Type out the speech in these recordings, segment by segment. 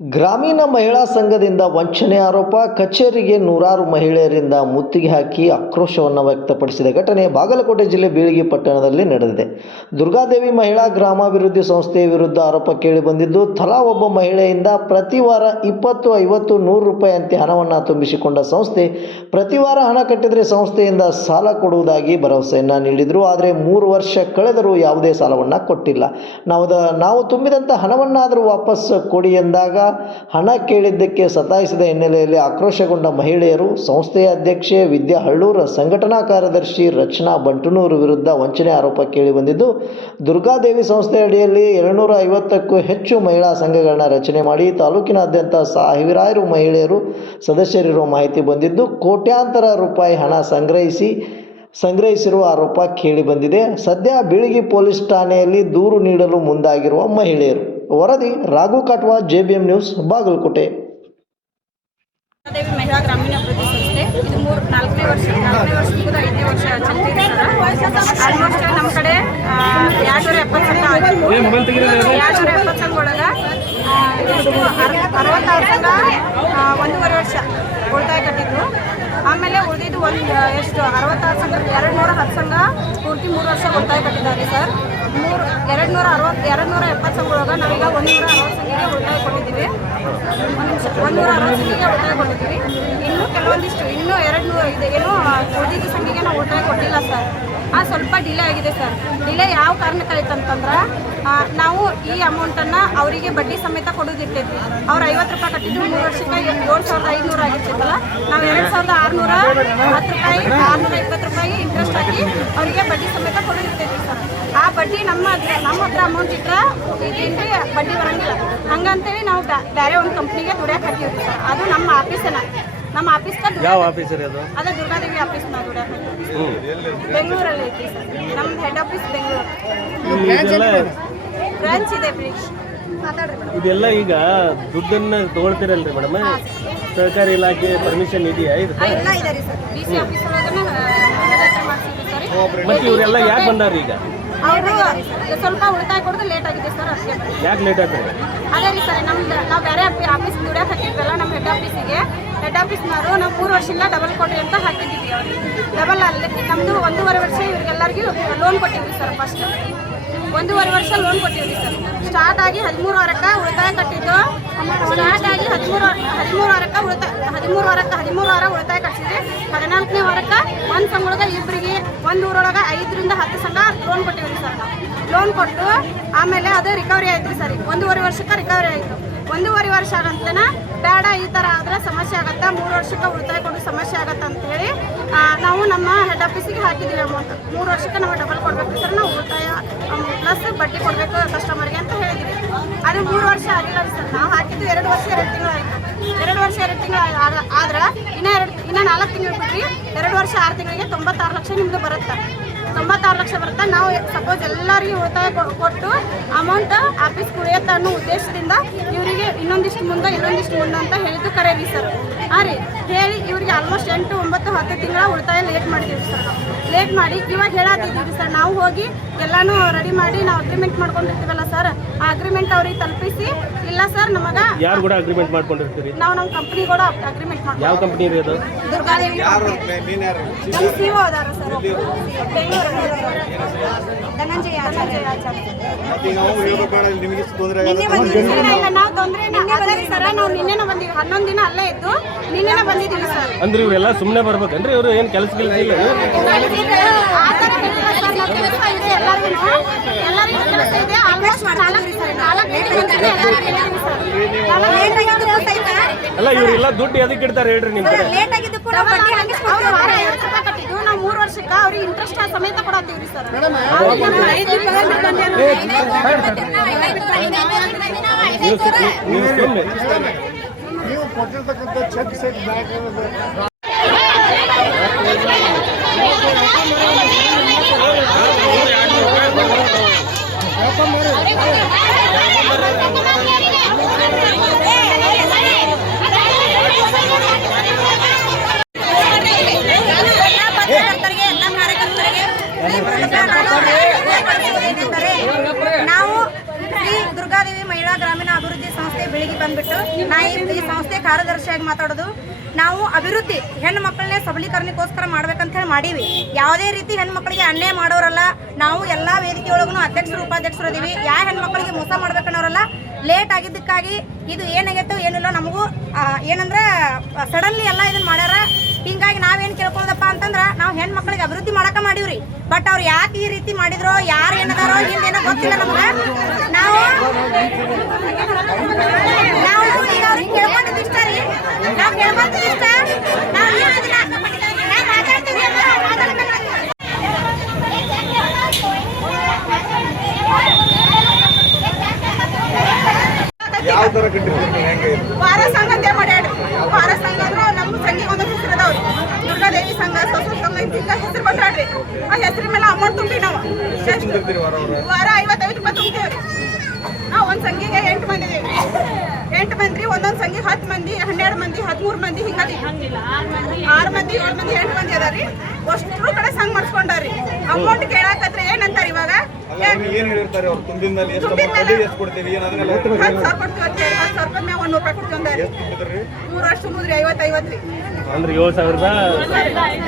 ಗ್ರಾಮೀಣ ಮಹಿಳಾ ಸಂಘದಿಂದ ವಂಚನೆ ಆರೋಪ. ಕಚೇರಿಗೆ ನೂರಾರು ಮಹಿಳೆಯರಿಂದ ಮುತ್ತಿಗೆ ಹಾಕಿ ಆಕ್ರೋಶವನ್ನು ವ್ಯಕ್ತಪಡಿಸಿದ ಘಟನೆ ಬಾಗಲಕೋಟೆ ಜಿಲ್ಲೆ ಬೀಳಗಿ ಪಟ್ಟಣದಲ್ಲಿ ನಡೆದಿದೆ. ದುರ್ಗಾದೇವಿ ಮಹಿಳಾ ಗ್ರಾಮಾಭಿವೃದ್ಧಿ ಸಂಸ್ಥೆಯ ವಿರುದ್ಧ ಆರೋಪ ಕೇಳಿಬಂದಿದ್ದು, ತಲಾ ಒಬ್ಬ ಮಹಿಳೆಯಿಂದ ಪ್ರತಿ ವಾರ 20, 50, 100 ರೂಪಾಯಿಯಂತೆ ಹಣವನ್ನು ತುಂಬಿಸಿಕೊಂಡ ಸಂಸ್ಥೆ ಪ್ರತಿ ವಾರ ಹಣ ಕಟ್ಟಿದರೆ ಸಂಸ್ಥೆಯಿಂದ ಸಾಲ ಕೊಡುವುದಾಗಿ ಭರವಸೆಯನ್ನು ನೀಡಿದರು. ಆದರೆ 3 ವರ್ಷ ಕಳೆದರೂ ಯಾವುದೇ ಸಾಲವನ್ನು ಕೊಟ್ಟಿಲ್ಲ. ನಾವು ತುಂಬಿದಂಥ ಹಣವನ್ನಾದರೂ ವಾಪಸ್ ಕೊಡಿ ಎಂದಾಗ ಹಣ ಕೇಳಿದ್ದಕ್ಕೆ ಸತಾಯಿಸಿದ ಹಿನ್ನೆಲೆಯಲ್ಲಿ ಆಕ್ರೋಶಗೊಂಡ ಮಹಿಳೆಯರು ಸಂಸ್ಥೆಯ ಅಧ್ಯಕ್ಷೆ ವಿದ್ಯಾ ಹಳ್ಳೂರ, ಸಂಘಟನಾ ಕಾರ್ಯದರ್ಶಿ ರಚನಾ ಬಂಟನೂರು ವಿರುದ್ಧ ವಂಚನೆ ಆರೋಪ ಕೇಳಿಬಂದಿದ್ದು, ದುರ್ಗಾದೇವಿ ಸಂಸ್ಥೆ ಅಡಿಯಲ್ಲಿ 250ಕ್ಕೂ ಹೆಚ್ಚು ಮಹಿಳಾ ಸಂಘಗಳನ್ನ ರಚನೆ ಮಾಡಿ ತಾಲೂಕಿನಾದ್ಯಂತ ಸಾವಿರಾರು ಮಹಿಳೆಯರು ಸದಸ್ಯರಿರುವ ಮಾಹಿತಿ ಬಂದಿದ್ದು, ಕೋಟ್ಯಾಂತರ ರೂಪಾಯಿ ಹಣ ಸಂಗ್ರಹಿಸಿರುವ ಆರೋಪ ಕೇಳಿಬಂದಿದೆ. ಸದ್ಯ ಬೀಳಗಿ ಪೊಲೀಸ್ ಠಾಣೆಯಲ್ಲಿ ದೂರು ನೀಡಲು ಮುಂದಾಗಿರುವ ಮಹಿಳೆಯರು. ವರದಿ ರಾಘು ಕಾಟ್ವಾ, JBM ನ್ಯೂಸ್, ಬಾಗಲಕೋಟೆ. ದೇವಿ ಮಹಿಳಾ ಗ್ರಾಮೀಣ ಅಭಿವೃದ್ಧಿ ಸಂಸ್ಥೆ ಇದು 4ನೇ ವರ್ಷ 5ನೇ ವರ್ಷ ಚಲ್ತಿದೆ ಸರ್. ಆಲ್ಮೋಸ್ಟ್ ನಮ್ಮ ಕಡೆ 270 ಸಂಘ ಆಗಿತ್ತು. 270 ಸಂಘ ಒಳಗೆ ಎಷ್ಟು 66 ಸಂಘ 1.5 ವರ್ಷ ಉಳಿತಾಯ ಕಟ್ಟಿದ್ರು. ಆಮೇಲೆ ಉಳಿದಿದ್ದು ಎಷ್ಟು 66 ಸಂಘ 210 ಸಂಘ ಪೂರ್ತಿ 3 ವರ್ಷ ಉಳಿತಾಯ ಕಟ್ಟಿದ್ದಾರೆ ಸರ್. 270 ಸಂಘದೊಳಗೆ ನಾವೀಗ 160 ಸಂಘಿಗೆ ಉಳಿತಾಯ ಕೊಟ್ಟಿದ್ದೀವಿ. 160 ಸಂಘಿಗೆ ಉಳಿತಾಯ ಕೊಟ್ಟಿದ್ದೀವಿ. ಇನ್ನೂ ಕೆಲವೊಂದಿಷ್ಟು 200 ಇದೆ ಏನೋ ಉಳಿದಿದ್ದು ಸಂಘಿಗೆ ನಾವು ಉಳಿತಾಯ ಕೊಟ್ಟಿಲ್ಲ ಸರ್. ಸ್ವಲ್ಪ ಡಿಲೇ ಆಗಿದೆ ಸರ್. ಡಿಲೇ ಯಾವ ಕಾರಣಕ್ಕಾಯ್ತು ಅಂತಂದ್ರೆ, ನಾವು ಈ ಅಮೌಂಟನ್ನು ಅವರಿಗೆ ಬಡ್ಡಿ ಸಮೇತ ಕೊಡೋದಿರ್ತೈತಿ. ಅವ್ರು 50 ರೂಪಾಯಿ ಕಟ್ಟಿದ್ದು 3 ವರ್ಷಕ್ಕೆ 7,500 ಆಗಿರ್ತೈತಲ್ಲ, ನಾವು 2,610 ರೂಪಾಯಿ 620 ರೂಪಾಯಿ ಇಂಟ್ರೆಸ್ಟ್ ಹಾಕಿ ಅವರಿಗೆ ಬಡ್ಡಿ ಸಮೇತ ಕೊಡೋದಿರ್ತೈತಿ ಸರ್. ಆ ಬಡ್ಡಿ ನಮ್ಮ ಹತ್ರ ಅಮೌಂಟ್ ಇಟ್ಟರೆ ಇದೇನ್ರಿ ಬಡ್ಡಿ ಬರೋಂಗಿಲ್ಲ. ಹಂಗಂತೇಳಿ ನಾವು ಬೇರೆ ಒಂದು ಕಂಪ್ನಿಗೆ ದುಡಿಯೋಕೆ ಹಾಕಿವ್ರಿ ಸರ್. ಅದು ನಮ್ಮ ಆಫೀಸೇನ, ನಮ್ಮ ಆಫೀಸ್ಗೆ ಅದೇ ದುರ್ಗಾದೇವಿ ಆಫೀಸ್ನ ದುಡಿಯೋಕೆ ಹಾಕಿವಿ. ಬೆಂಗಳೂರಲ್ಲಿ ಐತಿ ಸರ್. ನಮ್ಮ ಹೆಡ್ ಆಫೀಸ್ ಬೆಂಗಳೂರು, ಬ್ರಾಂಚ್ ಇದೆ ಬ್ರಿಡ್ಜ್. ಇದೆಲ್ಲ ಈಗ ದುಡ್ಡನ್ನ ತಗೊಳ್ತೀರಲ್ರಿ ಮೇಡಮ್, ಸರ್ಕಾರಿ ಇಲಾಖೆ ಪರ್ಮಿಷನ್ ಇದೆಯಾ? ಇಲ್ಲ ಇದೆ ರೀ ಸರ್. DC ಆಫೀಸ್ ಒಳಗನ ಮಾಡ್ಸಿದ್ವಿ ಸರ್. ಮತ್ತೆ ಇವರೆಲ್ಲ ಯಾಕೆ ಬಂದಾರ್ರಿ ಈಗ? ಅವರು ಸ್ವಲ್ಪ ಉಳಿತಾಯ ಕೊಡೋದು ಲೇಟ್ ಆಗಿದೆ ಸರ್. ಅಷ್ಟೇ. ಯಾಕೆ ಲೇಟ್ ಆಗ್ತದೆ? ಅದೇ ರೀ ಸರ್, ನಾವು ಬೇರೆ ಆಫೀಸ್ ದುಡಿಯೋಕೆ ಹಾಕಿದ್ವಲ್ಲ, ನಮ್ಮ ಹೆಡ್ ಆಫೀಸ್ನವರು ನಾವು 3 ವರ್ಷದಿಂದ ಡಬಲ್ ಕೊಡ್ರಿ ಅಂತ ಹಾಕಿದ್ದೀವಿ ಅವ್ರಿಗೆ. ಡಬಲ್ ಅಲ್ಲಿ ನಮ್ಮದು 1.5 ವರ್ಷ ಇವ್ರಿಗೆಲ್ಲರಿಗೂ ಲೋನ್ ಕೊಟ್ಟಿದ್ವಿ ಸರ್. ಫಸ್ಟ್ 1.5 ವರ್ಷ ಲೋನ್ ಕೊಟ್ಟಿದ್ವಿ ಸರ್. ಸ್ಟಾರ್ಟ್ ಆಗಿ 13 ವಾರಕ್ಕೆ ಉಳಿತಾಯ ಕಟ್ಟಿದ್ದು. ಸ್ಟಾರ್ಟ್ ಆಗಿ 13 ವಾರ ಉಳಿತಾಯ ಕಟ್ಟಿದ್ವಿ. 14ನೇ ವಾರಕ್ಕೆ ಒಂದು ಸಂಘೊಳಗೆ ಇಬ್ಬರಿಗೆ, ಒಂದು ಊರೊಳಗೆ 5ರಿಂದ 10 ಸಂಘ ಲೋನ್ ಕೊಟ್ಟಿದ್ವಿ ಸರ್. ನಾವು ಲೋನ್ ಕೊಟ್ಟು ಆಮೇಲೆ ಅದು ರಿಕವರಿ ಆಯ್ತು ಸರಿ. 1.5 ವರ್ಷಕ್ಕೆ ರಿಕವರಿ ಆಯಿತು. 1.5 ವರ್ಷ ಆಗಂತನ ಬೇಡ, ಈ ಥರ ಆದರೆ ಸಮಸ್ಯೆ ಆಗುತ್ತೆ, 3 ವರ್ಷಕ್ಕೆ ಉಳಿತಾಯ ಕೊಡೋ ಸಮಸ್ಯೆ ಆಗುತ್ತೆ ಅಂತೇಳಿ ನಾವು ನಮ್ಮ ಹೆಡ್ ಆಫೀಸಿಗೆ ಹಾಕಿದ್ದೀವಿ ಅಮೌಂಟ್. 3 ವರ್ಷಕ್ಕೆ ನಾವು ಡಬಲ್ ಕೊಡಬೇಕು ಸರ್. ನಾವು ಉಳಿತಾಯ ಪ್ಲಸ್ ಬಡ್ಡಿ ಕೊಡಬೇಕು ಕಸ್ಟಮರ್ಗೆ ಅಂತ ಹೇಳಿದ್ವಿ. ಅದು 3 ವರ್ಷ ಆಗಿಲ್ಲ ಸರ್. ನಾವು ಹಾಕಿದ್ದು 2 ವರ್ಷ 2 ತಿಂಗಳು ಆಯಿತು. 2 ವರ್ಷ 2 ತಿಂಗಳು ಆದ್ರೆ ಇನ್ನೂ 4 ತಿಂಗಳು ಬಿಟ್ರಿ 2 ವರ್ಷ 6 ತಿಂಗಳಿಗೆ 96 ಲಕ್ಷ ನಿಮ್ಮದು ಬರುತ್ತೆ. 96 ಲಕ್ಷ ಬರುತ್ತೆ. ನಾವು ಸಪೋಸ್ ಎಲ್ಲರಿಗೂ ಉಳಿತಾಯ ಕೊಟ್ಟು ಅಮೌಂಟ್ ಆಫೀಸ್ ಉಳಿಯುತ್ತೆ ಅನ್ನೋ ಉದ್ದೇಶದಿಂದ ಇವರಿಗೆ ಇನ್ನೊಂದಿಷ್ಟು ಮುಂದೆ ಅಂತ ಹೇಳಿದ್ದು ಕರೆ ಸರ್. ರೀ ಹೇಳಿ ಇವರಿಗೆ ಆಲ್ಮೋಸ್ಟ್ 8, 9, 10 ತಿಂಗಳ ಉಳಿತಾಯ ಲೇಟ್ ಮಾಡಿದ್ದೀವಿ ಸರ್. ನಾವು ಲೇಟ್ ಮಾಡಿ ಇವಾಗ ಹೇಳತ್ತಿದ್ದೀವಿ ಸರ್. ನಾವು ಹೋಗಿ ಎಲ್ಲನೂ ರೆಡಿ ಮಾಡಿ ನಾವು ಅಗ್ರಿಮೆಂಟ್ ಮಾಡ್ಕೊಂಡಿರ್ತೀವಲ್ಲ ಸರ್, ಆ ಅಗ್ರಿಮೆಂಟ್ ಅವ್ರಿಗೆ ತಲುಪಿಸಿ, ಇಲ್ಲ ಸರ್ ನಮಗೆ ಯಾರು ಕೂಡ ಅಗ್ರಿಮೆಂಟ್ ಮಾಡ್ಕೊಂಡಿರ್ತೀರಿ? ನಾವು ನಮ್ಮ ಕಂಪ್ನಿ ಕೂಡ ಅಗ್ರಿಮೆಂಟ್ ಮಾಡ್ತೀವಿ. ಯಾವ ಕಂಪ್ನಿ ಇದೆ ಅದು? ದುರ್ಗಾದೇವಿ CEO ಅದಾರ ಸರ್. ಬೆಂಗಳೂರು ಧನಂಜಯ ಆಚಾರ್ಯ. ನಾವು ತೊಂದರೆ ಸರ್. ನಾವು ನಿನ್ನೆನ ಬಂದೀವಿ. 11 ದಿನ ಅಲ್ಲೇ ಇದ್ದು ನಿನ್ನೆನ ಬಂದಿದ್ದೀವಿ ಸರ್. ಅಂದ್ರೆ ಇವರೆಲ್ಲ ಸುಮ್ಮನೆ ಬರ್ಬೇಕಂದ್ರೆ ಇವರು ಏನು ಕೆಲಸ ಇಲ್ಲ? ಎಲ್ಲರಿಗೂ ಕೆಲಸ ಇದೆ. ಆಲ್ಮೋಸ್ಟ್ 4 ಅಲ್ಲ, ಇವರೆಲ್ಲ ದುಡ್ಡು ಎದಕ್ಕೆ ಇಡ್ತಾರೆ ಹೇಳ್ರಿ ನಿಮ್ಮ ಕಡೆ? ಕಟ್ಟಿದ್ದು ನಾವು 3 ವರ್ಷಕ್ಕೆ ಅವ್ರಿಗೆ ಇಂಟ್ರೆಸ್ಟ್ ಸಮೇತ ಕೊಡತ್ತೀವಿ ಸರ್. ನೀವು ಕೊಟ್ಟಿರ್ತಕ್ಕಂಥ ಚೆಕ್ ಸೆಟ್ ಬ್ಯಾಂಕ್ ನಾವು ಶ್ರೀ ದುರ್ಗಾದೇವಿ ಮಹಿಳಾ ಗ್ರಾಮೀಣ ಅಭಿವೃದ್ಧಿ ಸಂಸ್ಥೆ ಬೀಳಗಿ ಬಂದ್ಬಿಟ್ಟು ನಾ ಈ ಸಂಸ್ಥೆ ಕಾರ್ಯದರ್ಶಿಯಾಗಿ ಮಾತಾಡೋದು. ನಾವು ಅಭಿವೃದ್ಧಿ ಹೆಣ್ಣು ಮಕ್ಕಳನ್ನೇ ಸಬಲೀಕರಣಕ್ಕೋಸ್ಕರ ಮಾಡ್ಬೇಕಂತ ಹೇಳಿ ಮಾಡೀವಿ. ಯಾವುದೇ ರೀತಿ ಹೆಣ್ಮಕ್ಳಿಗೆ ಅನ್ಯಾಯ ಮಾಡೋರಲ್ಲ. ನಾವು ಎಲ್ಲ ವೇದಿಕೆಯೊಳಗೂ ಅಧ್ಯಕ್ಷರು ಉಪಾಧ್ಯಕ್ಷರು ಅದೀವಿ. ಯಾವ ಹೆಣ್ಮಕ್ಳಿಗೆ ಮೋಸ ಮಾಡ್ಬೇಕನ್ನೋರಲ್ಲ. ಲೇಟ್ ಆಗಿದ್ದಕ್ಕಾಗಿ ಇದು ಏನಾಗೈತೋ ಏನಿಲ್ಲ, ನಮಗೂ ಏನಂದ್ರೆ ಸಡನ್ಲಿ ಎಲ್ಲ ಇದನ್ನ ಮಾಡ್ಯಾರ. ಹಿಂಗಾಗಿ ನಾವೇನು ಕೇಳ್ಕೊಳ್ಳೋದಪ್ಪ ಅಂತಂದ್ರೆ ನಾವು ಹೆಣ್ಮಕ್ಳಿಗೆ ಅಭಿವೃದ್ಧಿ ಮಾಡಕ ಮಾಡೀವ್ರಿ. ಬಟ್ ಅವ್ರು ಯಾಕೆ ಈ ರೀತಿ ಮಾಡಿದ್ರೋ, ಯಾರು ಏನದಾರೋ ಹಿಂದೇನೋ ಗೊತ್ತಿಲ್ಲ ನಮ್ಗೆ. ನಾವು ಈಗ ಅವ್ರಿಗೆ ಕೇಳ್ಕೊಂಡಿದ್ದು ಇಷ್ಟ ರೀ. ನಾವು ಕೇಳ್ಕೊಂತಿದ್ದು ಇಷ್ಟ. ನಾವು ಮಾತಾಡ್ತೀವಿ ಯಾವ ತರ ಕಟ್ಟಿರ್ತೀರಿ ಹೆಂಗೆ ವಾರ ಸಂಘತೆ ಮಾಡ್ಯಾಡ್ರಿ. ವಾರ ಸಂಘ ಅಂದ್ರೆ ನಮ್ಮ ಸಂಘಿಗೆ ಒಂದೊಂದು ಹೆಸರು ಅದಾವ್ರಿ. ದುರ್ಗಾದೇವಿ ಸಂಘ, ಸೊಸು ಸಂಘ ಇಂತ ಹೆಸರು ಕೊಟ್ಟಾಡ್ರಿ. ಆ ಹೆಸರು ಮೇಲೆ ಅಮೌಂಟ್ ತುಂಬಿ ನಾವು ವಾರ 55 ರೂಪಾಯಿ ತುಂಬ್ತೇವ್ರಿ. ನಾವು ಒಂದು ಸಂಘಿಗೆ 8 ಮಂದಿ ಇದೇವಿ. 8 ಮಂದಿ, ಒಂದೊಂದು ಸಂಘಿಗೆ 10 ಮಂದಿ, 12 ಮಂದಿ, 13 ಮಂದಿ ಹಿಂಗದಿ. 6 ಮಂದಿ, 7 ಮಂದಿ, 8 ಮಂದಿ ಅದಾರಿ. ಅಷ್ಟ್ರು ಕಡೆ ಸಂಘ ಮಾಡಿಸ್ಕೊಂಡಾರಿ. ಅಮೌಂಟ್ ಕೇಳಾಕತ್ರ ಏನಂತಾರ ಇವಾಗ ಏನ್ ಹೇಳಿರ್ತಾರೆ ಅವ್ರು ತುಂಬಿದ್ಮೇಲೆ ಎಷ್ಟು ಕೊಡ್ತೀವಿ 10,000 ಕೊಡ್ತೀವಿ ಅಂತ ಹೇಳಿ 10,000 ರೂಪಾಯಿ ಮ್ಯಾಗ 100 ರೂಪಾಯಿ ಕೊಡ್ಕೊಂಡಾರಿ. 3 ವರ್ಷ ಮುದ್ರಿ 50 ರೀ. ಅಂದ್ರೆ 7,000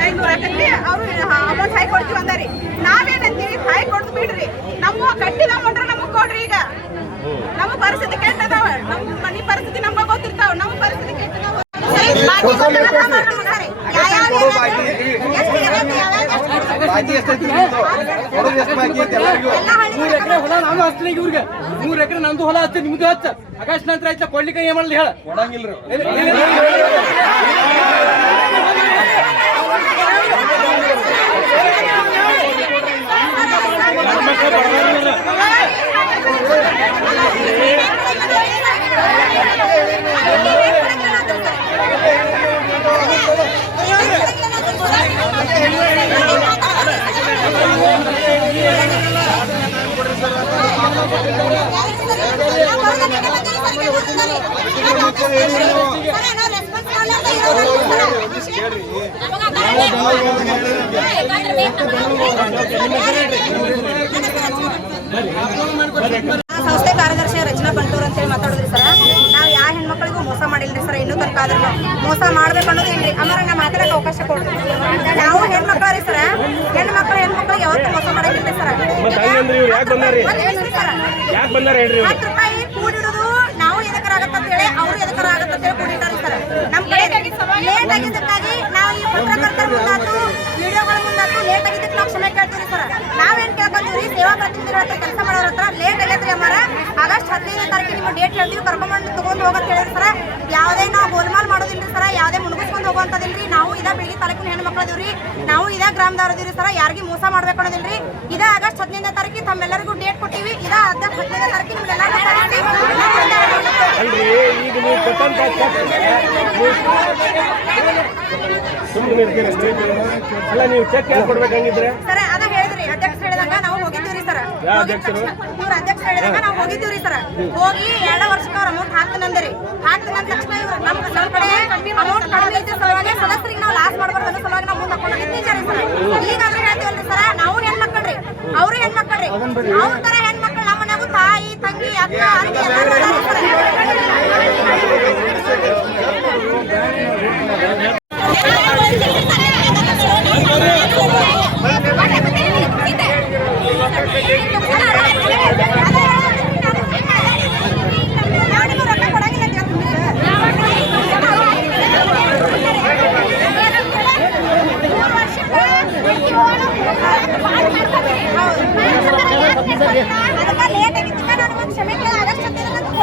500 ಹಾಕಿ ಅವ್ರು ಅಮೌಂಟ್ ಹಾಕಿ ಕೊಡ್ತೀವಿ ಅಂದಾರಿ. ನಾವೇನಂತೀವಿ, ಹಾಕಿ ಕೊಡ್ದು ಬಿಡ್ರಿ. ನಮ್ಮ ಕಟ್ಟಿದ ಅಮೌಂಟ್ ನಮಗ್ ಕೊಡ್ರಿ. ಈಗ ನಮ್ಮ ಪರಿಸ್ಥಿತಿ ಕೆಟ್ಟದಾವ. ನಮ್ಮ ಮನಿ ಪರಿಸ್ಥಿತಿ ನಮ್ಗೆ ಗೊತ್ತಿರ್ತಾವ. ನಮ್ಮ ಪರಿಸ್ಥಿತಿ ಕೆಟ್ಟದಾವ. ಬಾಕಿ ಎಷ್ಟೈತಿ ಕೊಡೋದು ಎಷ್ಟು ಬಾಕಿ ಐತಿ ಎಲ್ಲರಿಗೂ 3 ಎಕರೆ ಹೊಲ ನಾನು ಹಚ್ತೀನಿ ಇವ್ರಿಗೆ. 3 ಎಕರೆ ನಂದು ಹೊಲ ಹಚ್ಚ, ನಿಮ್ದು ಹಚ್ಚ. ಆಗಸ್ಟ್ ನಂತರ ಆಯ್ತಾ ಕೊಡ್ಲಿಕ್ಕೆ ಏನ್ ಮಾಡಲಿ ಹೇಳ ಕೊಡಂಗಿಲ್ರಿ. ಸಂಸ್ಥೆ ಕಾರ್ಯದರ್ಶಿ ರಚನಾ ಬಂಟೂರ್ ಅಂತ ಹೇಳಿ ಮಾತಾಡೋದ್ರಿ ಸರ್. ನಾವು ಯಾವ ಹೆಣ್ಮಕ್ಳಿಗೂ ಮೋಸ ಮಾಡಿಲ್ರಿ ಸರ್. ಇನ್ನೂ ತನಕ ಆದ್ರೂ ಮೋಸ ಮಾಡ್ಬೇಕು ಅನ್ನೋದು ಇಲ್ರಿ. ಆಮೇಲೆ ನಾ ಮಾತಾಡಕ್ಕೆ ಅವಕಾಶ ಕೊಡ್ರಿ. ನಾವು ಹೆಣ್ಮಕ್ಳ್ರಿ ಸರ್. ಹೆಣ್ಮಕ್ಳಿಗೆ ಯಾವತ್ತೂ ಮೋಸ ಮಾಡಂಗಿಲ್ರಿ ಸರ್. ಯಾಕೆ ಬಂದಾರ ಹೇಳ್ರಿ? 10 ರೂಪಾಯಿ ಕೂಡಿಡುದು ನಾವು ಎದಕ್ಕರ ಆಗತ್ತ ಅಂತ ಹೇಳಿ ಅವ್ರು ಎದಕ್ಕರ ಆಗತ್ತ ಅಂತ ಹೇಳಿ ಕೂಡಿಟ್ಟಾರಿ ಸರ್. ನಮ್ಮ ಕಡೆ ಲೇಟ್ ಆಗಿದ್ದಕ್ಕಾಗಿ ನಾವು ಈ ಪತ್ರಕರ್ತರ ಮುಂದಾತು, ವಿಡಿಯೋಗಳ ಮುಂದಾತು ಲೇಟ್ ಆಗಿದ್ದಕ್ಕೆ ನಾವು ಕ್ಷಮೆ ಕೇಳ್ತೀವಿ ಸರ್. ನಾವೇನ್ ಕೇಳ್ಕೊಂತೀವಿ, ಸೇವಾ ಪ್ರತಿನಿಧಿಗಳ ಹತ್ರ ಕೆಲಸ ಮಾಡೋರ ಹತ್ರ ಲೇಟ್ ಆಗೈತ್ರಿ ಅಮ್ಮಾರ. ಆಗಸ್ಟ್ 15ನೇ ತಾರೀಕಿಗೆ ನಿಮ್ಮ ಡೇಟ್ ಹೇಳ್ತೀವಿ, ಕರ್ಕೊಂಡ್ಬಂದು ತಗೊಂಡು ಹೋಗಂತ ಹೇಳಿರಿ ಸರ್. ಯಾವುದೇ ನಾವು ಗೋಲ್ಮಾಲ್ ಮಾಡೋದಿಲ್ರಿ ಸರ್. ಯಾವುದೇ ಮುಳುಗಿಸ್ಕೊಂಡು ಹೋಗುವಂಥದಿಲ್ರಿ. ನಾವು ಇದ ಬೆಳಗ್ಗೆ ತಾಲೂಕಿನ ಹೆಣ್ಮಕ್ಳು ಅದೀವ್ರಿ. ನಾವು ಇದ ಗ್ರಾಮದವ್ರು ಅದೀವ್ರಿ ಸರ್. ಯಾರಿಗೂ ಮೋಸ ಮಾಡ್ಬೇಕು ಅನ್ನೋದಿಲ್ರಿ. ಇದ ಆಗಸ್ಟ್ 15ನೇ ತಾರೀಕಿಗೆ ತಮ್ಮೆಲ್ಲರಿಗೂ ಡೇಟ್ ಕೊಟ್ಟಿವಿ. ಇದ 15ನೇ ತಾರೀಕಿಗೆ ನಿಮ್ಮೆಲ್ಲರಿಗೂ ಅಲ್ರಿ, ಈಗ ನೀವು ಕೊಟ್ಟಂತ ಅಲ್ಲ, ನೀವು ಚೆಕ್ ಯಾಕೆ ಕೊಡ್ಬೇಕಂಗಿದ್ರೆ ಸರ್? ಅದ ಹೇಳಿದ್ರಿ ಅಧ್ಯಕ್ಷರು ಹೇಳಿದಾಗ ನಾವು ಹೋಗಿದ್ದೀವ್ರಿ ಸರ್. ಯಾವ ಅಧ್ಯಕ್ಷರು? ಇವ್ರ ಅಧ್ಯಕ್ಷರು ಹೇಳಿದಾಗ ನಾವು ಹೋಗಿದ್ದೀವ್ರಿ ಸರ್. ಹೋಗಿ 2 ವರ್ಷಕ್ಕೆ ಅವ್ರ ಅಮೌಂಟ್ ಹಾಕ್ತಂದ್ರಿ. ಹಾಕ್ತಂದ ತಕ್ಷಣ ನಮ್ಮ ಕಡೆ ಅಮೌಂಟ್ ಕಡಿಮೆ ಇದ್ದ ಸಲುವಾಗಿ ಸದಸ್ಯರಿಗೆ ನಾವು ಲಾಸ್ ಮಾಡಬಾರ್ದು ಅನ್ನೋ ಸಲುವಾಗಿ ನಾವು ಮುಂದೆ ಹಾಕೊಂಡು ನಿಂತಿದ್ದಾರೆ ಸರ್. ಈಗಾದ್ರೂ ಹೇಳ್ತೀವಲ್ರಿ ಸರ್, ನಾವು ಹೆಣ್ಮಕ್ಳ್ರಿ, ಅವರು ಹೆಣ್ಮಕ್ಳ್ರಿ. ಅವ್ರ ತರ ಹೆಣ್ಮಕ್ಳು ನಮ್ಮ ಮನ್ಯಾಗೂ ತಾಯಿ, ತಂಗಿ, ಅಕ್ಕ, ಅತ್ತಿ ಎಲ್ಲರೂ ಅದಾರಿ ಸರ್. ಅದಕ್ಕೆ ಲೇಟ್ ಆಗಿದ್ದಕ್ಕೆ ನಾನು ಒಂದು ಕ್ಷಮೆ ಕೇಳಿ ಆಗಸ್ಟ್ 15 ಕೊಡ್ತೀನಿ.